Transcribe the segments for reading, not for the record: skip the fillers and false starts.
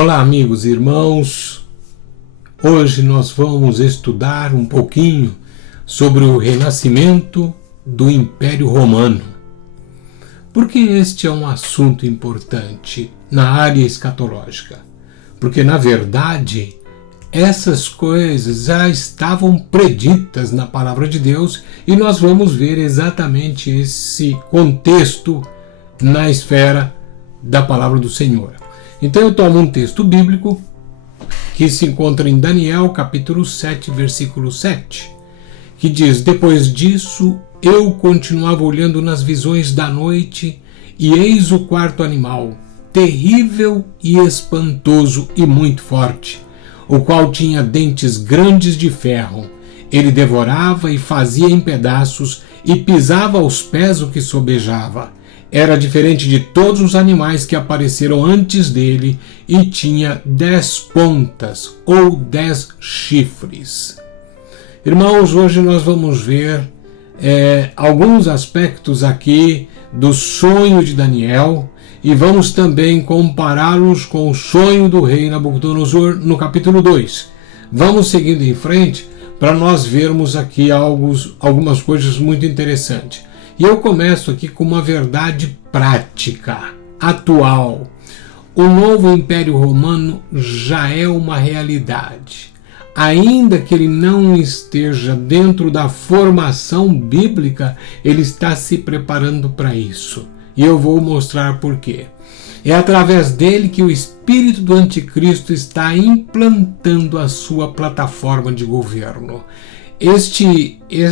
Olá, amigos e irmãos. Hoje nós vamos estudar um pouquinho sobre o renascimento do Império Romano. Porque este é um assunto importante na área escatológica. Porque, na verdade, essas coisas já estavam preditas na Palavra de Deus e nós vamos ver exatamente esse contexto na esfera da Palavra do Senhor. Então eu tomo um texto bíblico que se encontra em Daniel, capítulo 7, versículo 7, que diz: Depois disso, eu continuava olhando nas visões da noite, e eis o quarto animal, terrível e espantoso e muito forte, o qual tinha dentes grandes de ferro. Ele devorava e fazia em pedaços, e pisava aos pés o que sobejava. Era diferente de todos os animais que apareceram antes dele e tinha 10 pontas ou 10 chifres. Irmãos, hoje nós vamos ver alguns aspectos aqui do sonho de Daniel e vamos também compará-los com o sonho do rei Nabucodonosor no capítulo 2. Vamos seguindo em frente para nós vermos aqui algumas coisas muito interessantes. E eu começo aqui com uma verdade prática, atual. O novo Império Romano já é uma realidade. Ainda que ele não esteja dentro da formação bíblica, ele está se preparando para isso. E eu vou mostrar por quê. É através dele que o espírito do anticristo está implantando a sua plataforma de governo.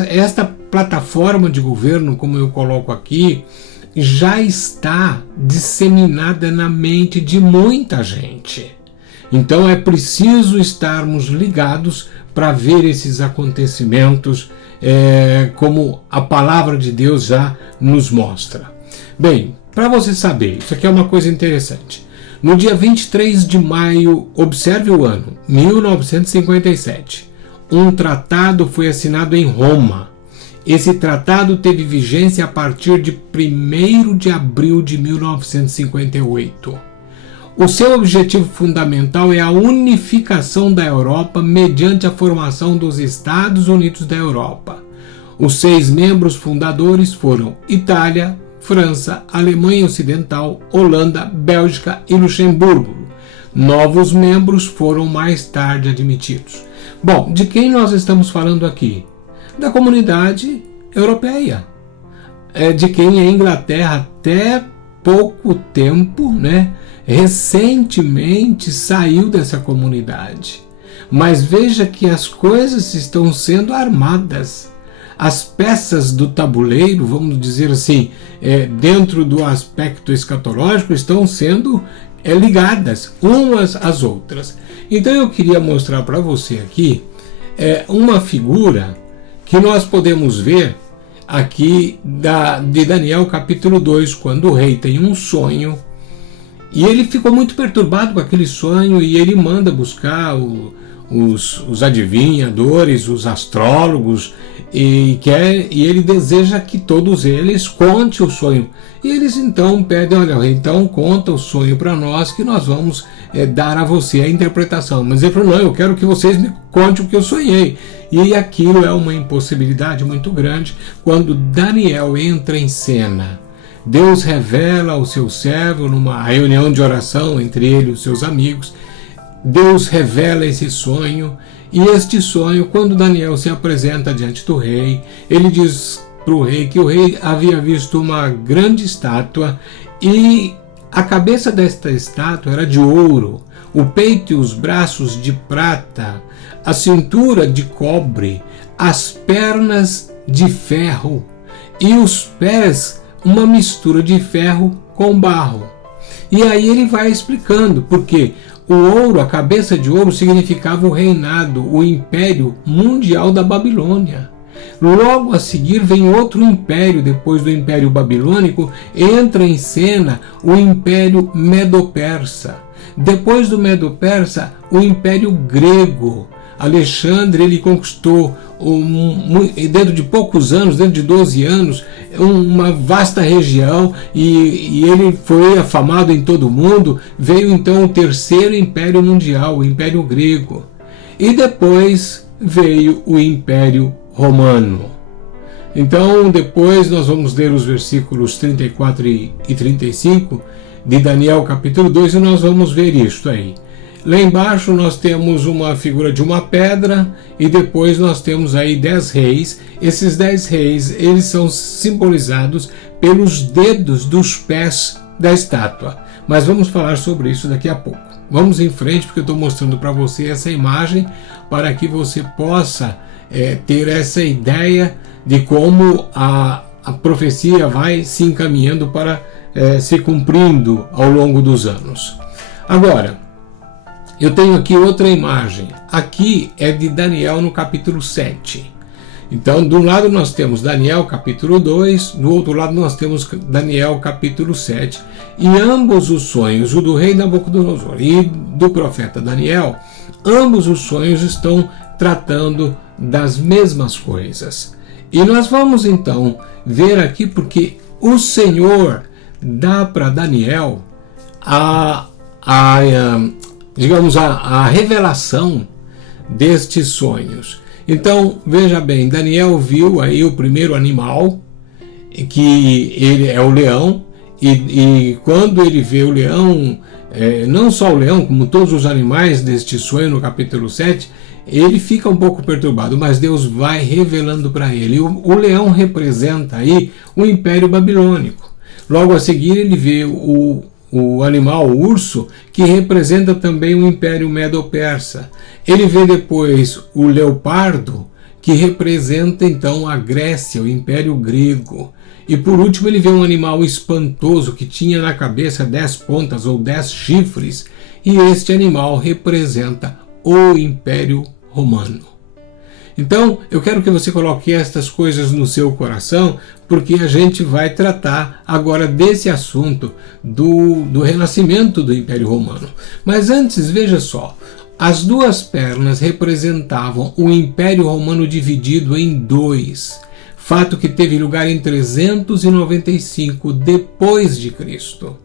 Esta plataforma de governo, como eu coloco aqui, já está disseminada na mente de muita gente. Então é preciso estarmos ligados para ver esses acontecimentos como a palavra de Deus já nos mostra. Bem, para você saber, isso aqui é uma coisa interessante. No dia 23 de maio, observe o ano, 1957, um tratado foi assinado em Roma. Esse tratado teve vigência a partir de 1º de abril de 1958. O seu objetivo fundamental é a unificação da Europa mediante a formação dos Estados Unidos da Europa. Os 6 membros fundadores foram Itália, França, Alemanha Ocidental, Holanda, Bélgica e Luxemburgo. Novos membros foram mais tarde admitidos. Bom, de quem nós estamos falando aqui? Da comunidade europeia. De quem a Inglaterra até pouco tempo, recentemente saiu dessa comunidade. Mas veja que as coisas estão sendo armadas. As peças do tabuleiro, vamos dizer assim, dentro do aspecto escatológico, estão sendo ligadas umas às outras. Então eu queria mostrar para você aqui uma figura que nós podemos ver aqui de Daniel capítulo 2, quando o rei tem um sonho e ele ficou muito perturbado com aquele sonho e ele manda buscar os adivinhadores, os astrólogos, e ele deseja que todos eles contem o sonho. E eles então pedem: olha, então conta o sonho para nós que nós vamos dar a você a interpretação. Mas ele falou: não, eu quero que vocês me contem o que eu sonhei. E aquilo é uma impossibilidade muito grande. Quando Daniel entra em cena, Deus revela ao seu servo, numa reunião de oração entre ele e os seus amigos, Deus revela esse sonho, e este sonho, quando Daniel se apresenta diante do rei, ele diz para o rei que o rei havia visto uma grande estátua e a cabeça desta estátua era de ouro, o peito e os braços de prata, a cintura de cobre, as pernas de ferro e os pés uma mistura de ferro com barro. E aí ele vai explicando, porque o ouro, a cabeça de ouro, significava o reinado, o império mundial da Babilônia. Logo a seguir vem outro império, depois do Império Babilônico, entra em cena o Império Medo-Persa. Depois do Medo-Persa, o Império Grego. Alexandre ele conquistou dentro de poucos anos, dentro de 12 anos, uma vasta região e ele foi afamado em todo o mundo. Veio então o terceiro império mundial, o Império Grego, e depois veio o Império Romano. Então depois nós vamos ler os versículos 34 e 35 de Daniel capítulo 2 e nós vamos ver isto aí. Lá embaixo nós temos uma figura de uma pedra e depois nós temos aí 10 reis. Esses 10 reis, eles são simbolizados pelos dedos dos pés da estátua. Mas vamos falar sobre isso daqui a pouco. Vamos em frente porque eu estou mostrando para você essa imagem para que você possa ter essa ideia de como a profecia vai se encaminhando para se cumprindo ao longo dos anos. Agora, eu tenho aqui outra imagem. Aqui é de Daniel no capítulo 7. Então, de um lado nós temos Daniel capítulo 2, do outro lado nós temos Daniel capítulo 7. E ambos os sonhos, o do rei Nabucodonosor e do profeta Daniel, ambos os sonhos estão tratando das mesmas coisas. E nós vamos então ver aqui porque o Senhor dá para Daniel a revelação destes sonhos. Então, veja bem, Daniel viu aí o primeiro animal, que ele é o leão, e quando ele vê o leão, não só o leão, como todos os animais deste sonho no capítulo 7, ele fica um pouco perturbado, mas Deus vai revelando para ele. O leão representa aí o Império Babilônico. Logo a seguir ele vê o animal, o urso, que representa também o Império Medo-Persa. Ele vê depois o leopardo, que representa então a Grécia, o Império Grego. E por último ele vê um animal espantoso que tinha na cabeça 10 pontas ou 10 chifres, e este animal representa o Império Romano. Então, eu quero que você coloque estas coisas no seu coração, porque a gente vai tratar agora desse assunto do renascimento do Império Romano. Mas antes, veja só, as duas pernas representavam o Império Romano dividido em dois, fato que teve lugar em 395 depois de Cristo.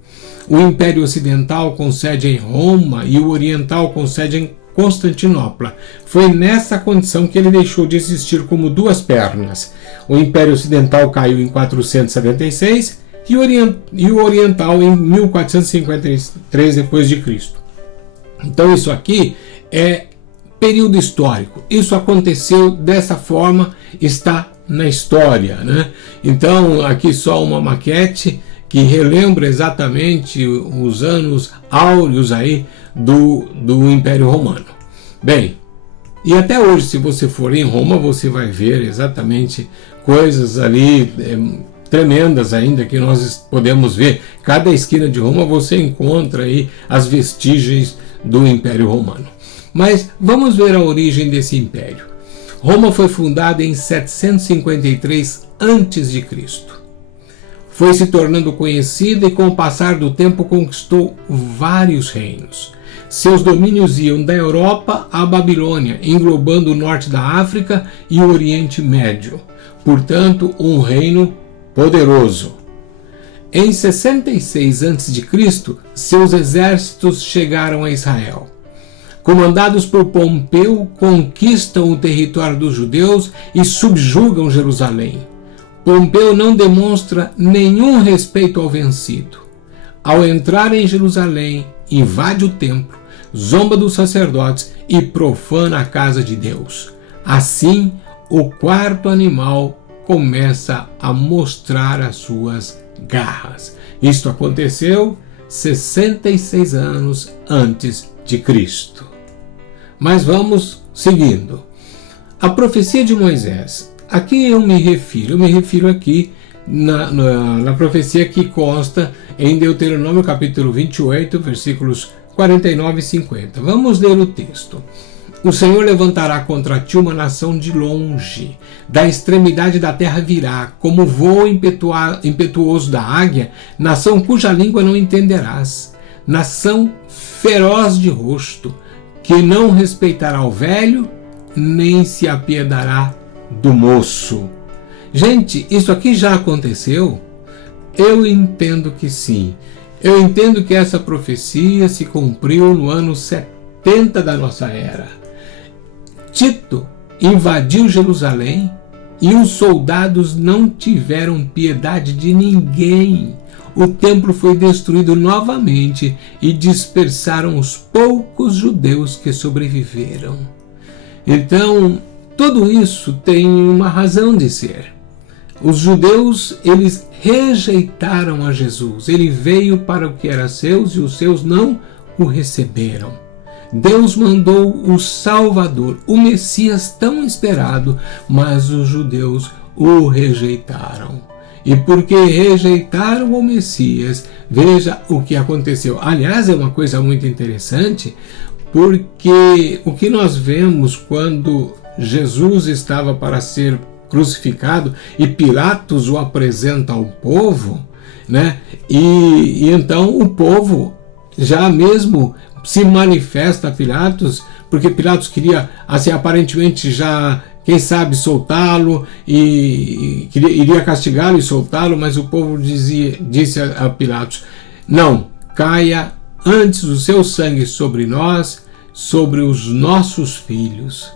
O Império Ocidental com sede em Roma e o Oriental com sede em Constantinopla. Foi nessa condição que ele deixou de existir como duas pernas. O Império Ocidental caiu em 476 e o Oriental em 1453 depois de Cristo. Então isso aqui é período histórico. Isso aconteceu dessa forma, está na história, né? Então aqui só uma maquete que relembra exatamente os anos áureos aí do Império Romano. Bem, e até hoje, se você for em Roma, você vai ver exatamente coisas ali tremendas ainda que nós podemos ver. Cada esquina de Roma você encontra aí as vestígios do Império Romano. Mas vamos ver a origem desse império. Roma foi fundada em 753 a.C. Foi se tornando conhecida e com o passar do tempo conquistou vários reinos. Seus domínios iam da Europa à Babilônia, englobando o norte da África e o Oriente Médio. Portanto, um reino poderoso. Em 66 a.C., seus exércitos chegaram a Israel. Comandados por Pompeu, conquistam o território dos judeus e subjugam Jerusalém. Pompeu não demonstra nenhum respeito ao vencido. Ao entrar em Jerusalém, invade o templo, zomba dos sacerdotes e profana a casa de Deus. Assim, o quarto animal começa a mostrar as suas garras. Isto aconteceu 66 anos antes de Cristo. Mas vamos seguindo. A profecia de Moisés. A quem eu me refiro? Eu me refiro aqui na profecia que consta em Deuteronômio capítulo 28, versículos 49 e 50. Vamos ler o texto. O Senhor levantará contra ti uma nação de longe, da extremidade da terra virá, como voo impetuoso da águia, nação cuja língua não entenderás, nação feroz de rosto, que não respeitará o velho nem se apiedará do moço. Gente, isso aqui já aconteceu? Eu entendo que sim. Eu entendo que essa profecia se cumpriu no ano 70 da nossa era. Tito invadiu Jerusalém e os soldados não tiveram piedade de ninguém. O templo foi destruído novamente e dispersaram os poucos judeus que sobreviveram. Então, tudo isso tem uma razão de ser. Os judeus, eles rejeitaram a Jesus. Ele veio para o que era seus e os seus não o receberam. Deus mandou o Salvador, o Messias tão esperado, mas os judeus o rejeitaram. E porque rejeitaram o Messias, veja o que aconteceu. Aliás, é uma coisa muito interessante, porque o que nós vemos quando Jesus estava para ser crucificado e Pilatos o apresenta ao povo, né? E então o povo já mesmo se manifesta a Pilatos, porque Pilatos queria, assim, aparentemente já, quem sabe, soltá-lo e iria castigá-lo e soltá-lo, mas o povo disse a Pilatos: não, caia antes o seu sangue sobre nós, sobre os nossos filhos.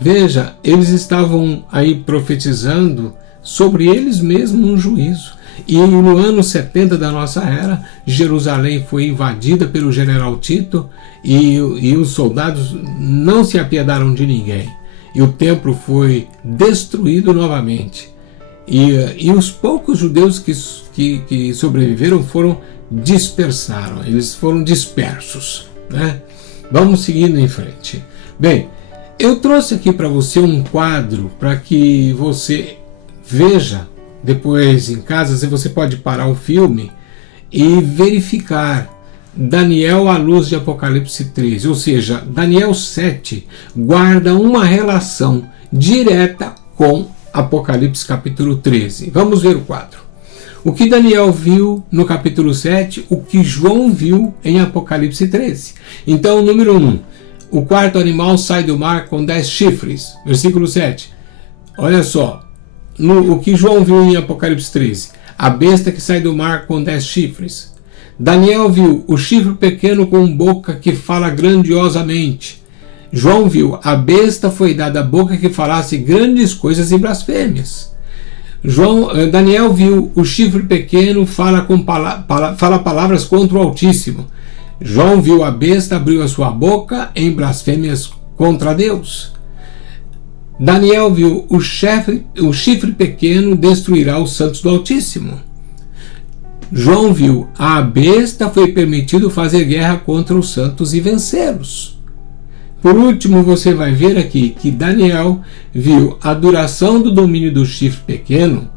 Veja, eles estavam aí profetizando sobre eles mesmos um juízo. E no ano 70 da nossa era, Jerusalém foi invadida pelo general Tito e os soldados não se apiedaram de ninguém. E o templo foi destruído novamente. E os poucos judeus que sobreviveram dispersaram, eles foram dispersos, né? Vamos seguindo em frente. Bem, eu trouxe aqui para você um quadro para que você veja depois em casa. Se você pode parar o filme e verificar Daniel à luz de Apocalipse 13, ou seja, Daniel 7 guarda uma relação direta com Apocalipse capítulo 13. Vamos ver o quadro. O que Daniel viu no capítulo 7, o que João viu em Apocalipse 13. Então, número 1. O quarto animal sai do mar com 10 chifres. Versículo 7. Olha só. O que João viu em Apocalipse 13. A besta que sai do mar com 10 chifres. Daniel viu o chifre pequeno com boca que fala grandiosamente. João viu a besta foi dada a boca que falasse grandes coisas e blasfêmias. Daniel viu o chifre pequeno fala palavras contra o Altíssimo. João viu a besta abriu a sua boca em blasfêmias contra Deus. Daniel viu o chifre pequeno destruirá os santos do Altíssimo. João viu a besta foi permitido fazer guerra contra os santos e vencê-los. Por último, você vai ver aqui que Daniel viu a duração do domínio do chifre pequeno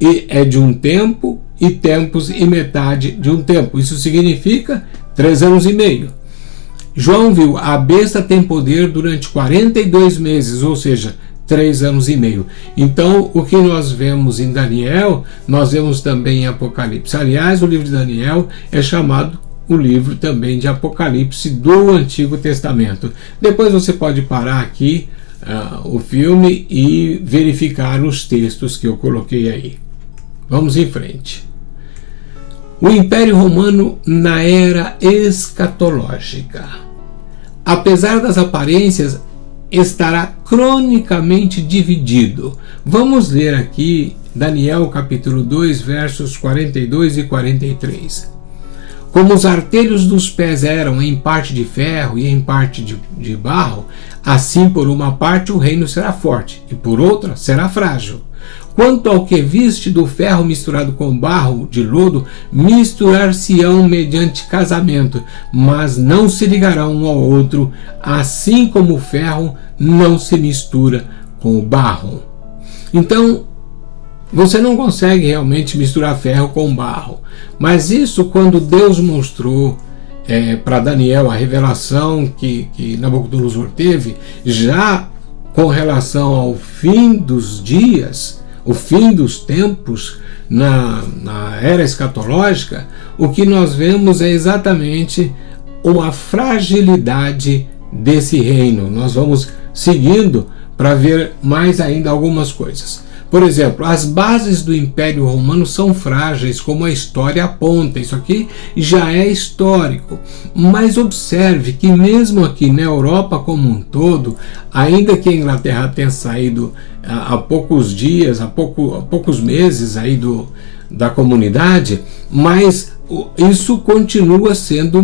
e é de um tempo e tempos e metade de um tempo. Isso significa 3 anos e meio. João viu a besta tem poder durante 42 meses, ou seja, 3 anos e meio. Então, o que nós vemos em Daniel, nós vemos também em Apocalipse. Aliás, o livro de Daniel é chamado o livro também de Apocalipse do Antigo Testamento. Depois você pode parar aqui o filme e verificar os textos que eu coloquei aí. Vamos em frente. O Império Romano na era escatológica. Apesar das aparências, estará cronicamente dividido. Vamos ler aqui Daniel capítulo 2, versos 42 e 43. Como os artelhos dos pés eram em parte de ferro e em parte de barro, assim por uma parte o reino será forte, e por outra será frágil. Quanto ao que viste do ferro misturado com barro de lodo, misturar-se-ão mediante casamento, mas não se ligarão um ao outro, assim como o ferro não se mistura com o barro. Então, você não consegue realmente misturar ferro com barro. Mas isso, quando Deus mostrou para Daniel a revelação que Nabucodonosor teve, já com relação ao fim dos dias, o fim dos tempos, na era escatológica, o que nós vemos é exatamente uma fragilidade desse reino. Nós vamos seguindo para ver mais ainda algumas coisas. Por exemplo, as bases do Império Romano são frágeis, como a história aponta. Isso aqui já é histórico. Mas observe que mesmo aqui na Europa como um todo, ainda que a Inglaterra tenha saído há poucos dias, há poucos meses aí da comunidade, mas isso continua sendo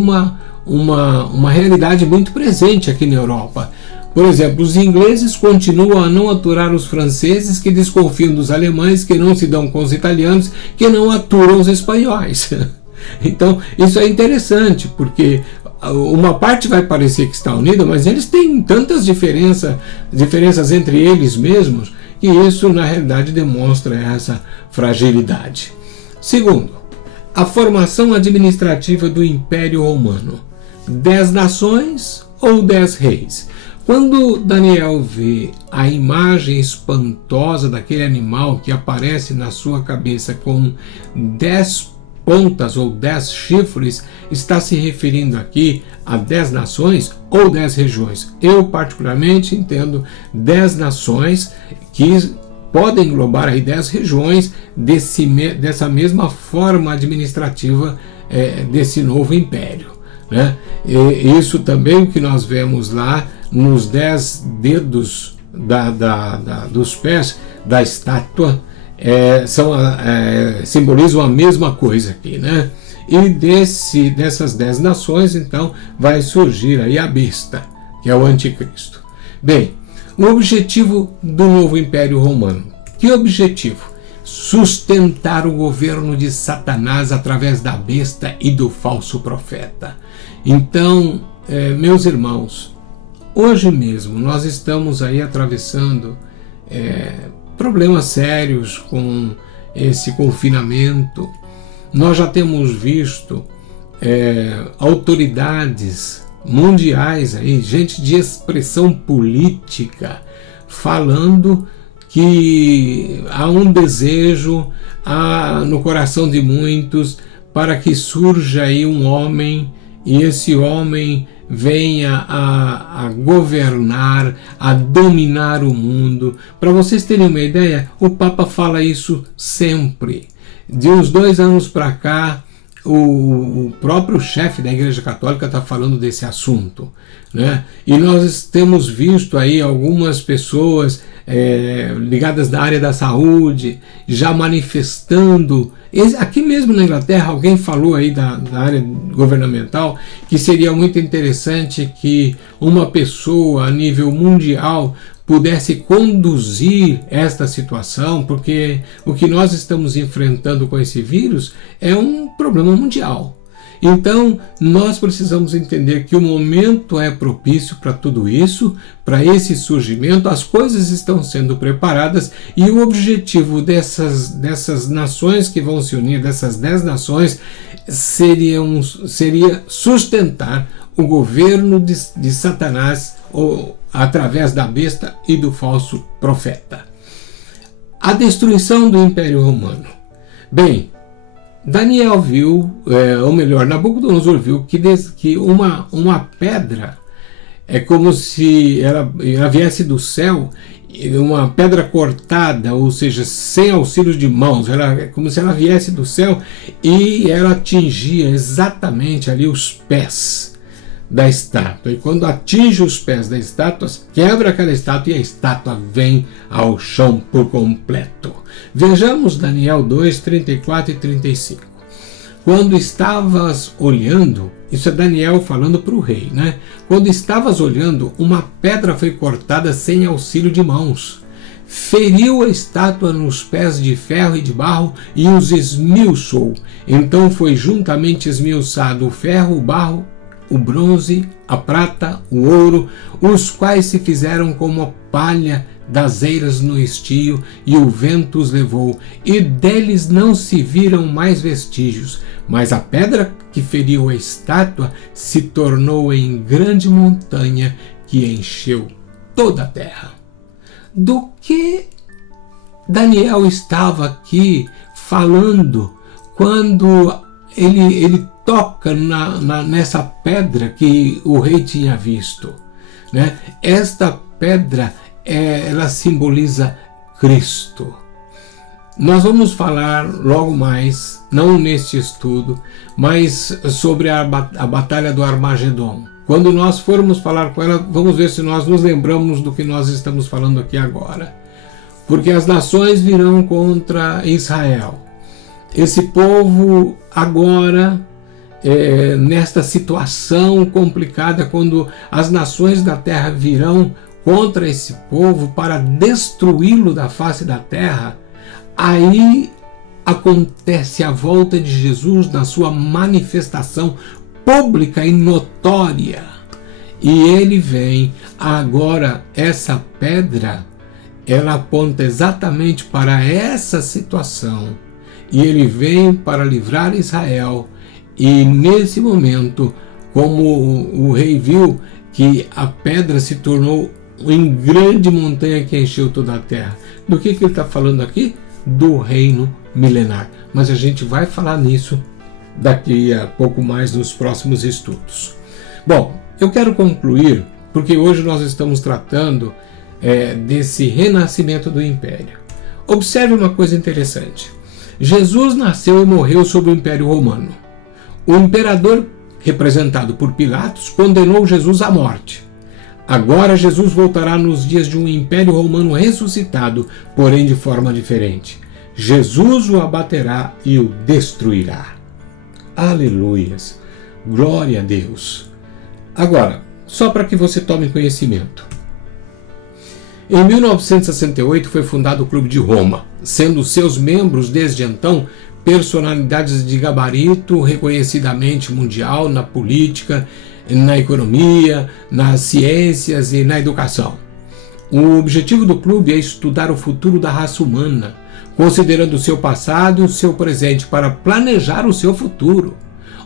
uma realidade muito presente aqui na Europa. Por exemplo, os ingleses continuam a não aturar os franceses, que desconfiam dos alemães, que não se dão com os italianos, que não aturam os espanhóis. Então, isso é interessante, porque uma parte vai parecer que está unida, mas eles têm tantas diferenças entre eles mesmos, que isso, na realidade, demonstra essa fragilidade. Segundo, a formação administrativa do Império Romano. 10 nações ou 10 reis? Quando Daniel vê a imagem espantosa daquele animal que aparece na sua cabeça com 10 pontas ou 10 chifres, está se referindo aqui a 10 nações ou 10 regiões. Eu particularmente entendo 10 nações que podem englobar aí 10 regiões dessa mesma forma administrativa desse novo império, né? E isso também que nós vemos lá nos 10 dedos dos pés da estátua simbolizam a mesma coisa aqui, né? E dessas 10 nações, então, vai surgir aí a besta, que é o anticristo. Bem, o objetivo do novo Império Romano. Que objetivo? Sustentar o governo de Satanás através da besta e do falso profeta. Então, meus irmãos, hoje mesmo nós estamos aí atravessando problemas sérios com esse confinamento. Nós já temos visto autoridades mundiais aí, gente de expressão política, falando que há um desejo no coração de muitos para que surja aí um homem e esse homem venha a governar, a dominar o mundo. Para vocês terem uma ideia, o Papa fala isso sempre. De uns 2 anos para cá, o próprio chefe da Igreja Católica está falando desse assunto, né? E nós temos visto aí algumas pessoas ligadas na área da saúde já manifestando. Aqui mesmo na Inglaterra, alguém falou aí da área governamental que seria muito interessante que uma pessoa a nível mundial pudesse conduzir esta situação, porque o que nós estamos enfrentando com esse vírus é um problema mundial. Então, nós precisamos entender que o momento é propício para tudo isso, para esse surgimento, as coisas estão sendo preparadas e o objetivo dessas nações que vão se unir, dessas 10 nações, seria sustentar o governo de Satanás através da besta e do falso profeta. A destruição do Império Romano. Bem, Daniel viu, ou melhor, Nabucodonosor viu que uma pedra é como se ela viesse do céu, uma pedra cortada, ou seja, sem auxílio de mãos, é como se ela viesse do céu e ela atingia exatamente ali os pés da estátua. E quando atinge os pés da estátua, quebra aquela estátua e a estátua vem ao chão por completo. Vejamos Daniel 2, 34 e 35. Quando estavas olhando, isso é Daniel falando para o rei, né? Quando estavas olhando, uma pedra foi cortada sem auxílio de mãos. Feriu a estátua nos pés de ferro e de barro e os esmiuçou. Então foi juntamente esmiuçado o ferro, o barro, o bronze, a prata, o ouro, os quais se fizeram como a palha das eiras no estio, e o vento os levou, e deles não se viram mais vestígios. Mas a pedra que feriu a estátua se tornou em grande montanha que encheu toda a terra. Do que Daniel estava aqui falando quando ele toca nessa pedra que o rei tinha visto, né? Esta pedra ela simboliza Cristo. Nós vamos falar logo mais, não neste estudo, mas sobre a batalha do Armagedon. Quando nós formos falar com ela, vamos ver se nós nos lembramos do que nós estamos falando aqui agora. Porque as nações virão contra Israel. Esse povo agora, nesta situação complicada, quando as nações da terra virão contra esse povo para destruí-lo da face da terra, aí acontece a volta de Jesus na sua manifestação pública e notória. E ele vem, agora essa pedra, ela aponta exatamente para essa situação. E ele vem para livrar Israel. E nesse momento, como o rei viu que a pedra se tornou em grande montanha que encheu toda a terra. Do que ele está falando aqui? Do reino milenar. Mas a gente vai falar nisso daqui a pouco mais nos próximos estudos. Bom, eu quero concluir, porque hoje nós estamos tratando desse renascimento do império. Observe uma coisa interessante. Jesus nasceu e morreu sob o Império Romano. O imperador, representado por Pilatos, condenou Jesus à morte. Agora Jesus voltará nos dias de um Império Romano ressuscitado, porém de forma diferente. Jesus o abaterá e o destruirá. Aleluias! Glória a Deus! Agora, só para que você tome conhecimento. Em 1968 foi fundado o Clube de Roma, sendo seus membros desde então personalidades de gabarito reconhecidamente mundial na política, na economia, nas ciências e na educação. O objetivo do clube é estudar o futuro da raça humana, considerando o seu passado e o seu presente para planejar o seu futuro.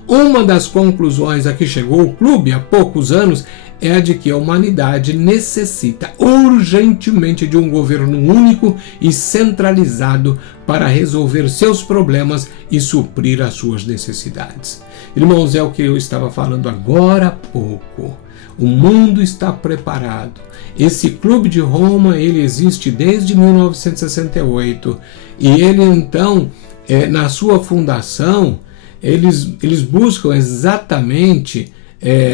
Uma das conclusões a que chegou o clube há poucos anos é a de que a humanidade necessita urgentemente de um governo único e centralizado para resolver seus problemas e suprir as suas necessidades. Irmãos, é o que eu estava falando agora há pouco. O mundo está preparado. Esse Clube de Roma, ele existe desde 1968 e ele então, na sua fundação, eles buscam exatamente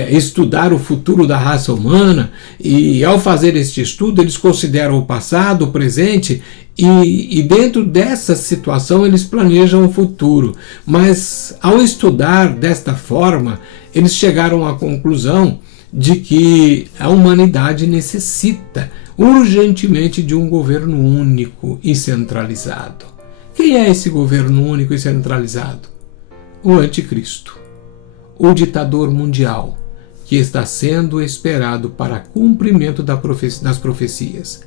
estudar o futuro da raça humana e ao fazer este estudo eles consideram o passado, o presente e dentro dessa situação eles planejam o futuro. Mas ao estudar desta forma, eles chegaram à conclusão de que a humanidade necessita urgentemente de um governo único e centralizado. Quem é esse governo único e centralizado? O anticristo, o ditador mundial, que está sendo esperado para cumprimento das profecias.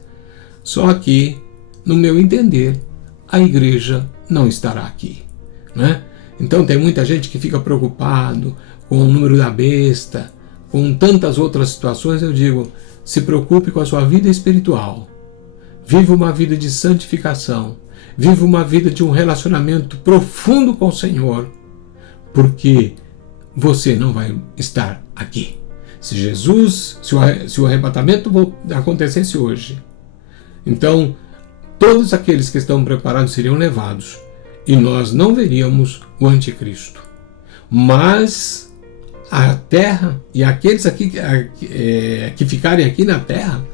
Só que, no meu entender, a igreja não estará aqui, né? Então tem muita gente que fica preocupado com o número da besta, com tantas outras situações. Eu digo, se preocupe com a sua vida espiritual. Viva uma vida de santificação. Viva uma vida de um relacionamento profundo com o Senhor. Porque você não vai estar aqui. Se o arrebatamento acontecesse hoje, então todos aqueles que estão preparados seriam levados e nós não veríamos o anticristo. Mas a terra e aqueles aqui que ficarem aqui na terra,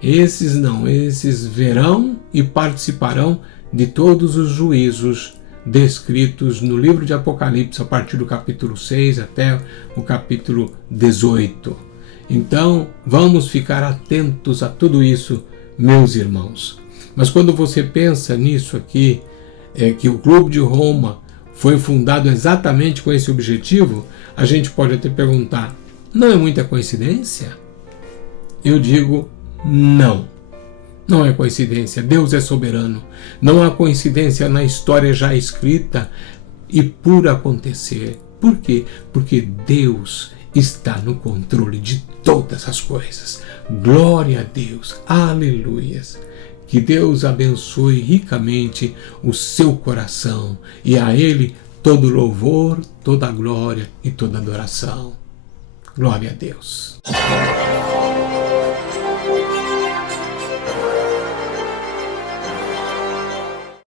esses verão e participarão de todos os juízos descritos no livro de Apocalipse, a partir do capítulo 6 até o capítulo 18. Então, vamos ficar atentos a tudo isso, meus irmãos. Mas quando você pensa nisso aqui, que o Clube de Roma foi fundado exatamente com esse objetivo, a gente pode até perguntar, não é muita coincidência? Eu digo, não. Não é coincidência, Deus é soberano. Não há coincidência na história já escrita e por acontecer. Por quê? Porque Deus está no controle de todas as coisas. Glória a Deus, aleluias. Que Deus abençoe ricamente o seu coração e a Ele todo louvor, toda glória e toda adoração. Glória a Deus.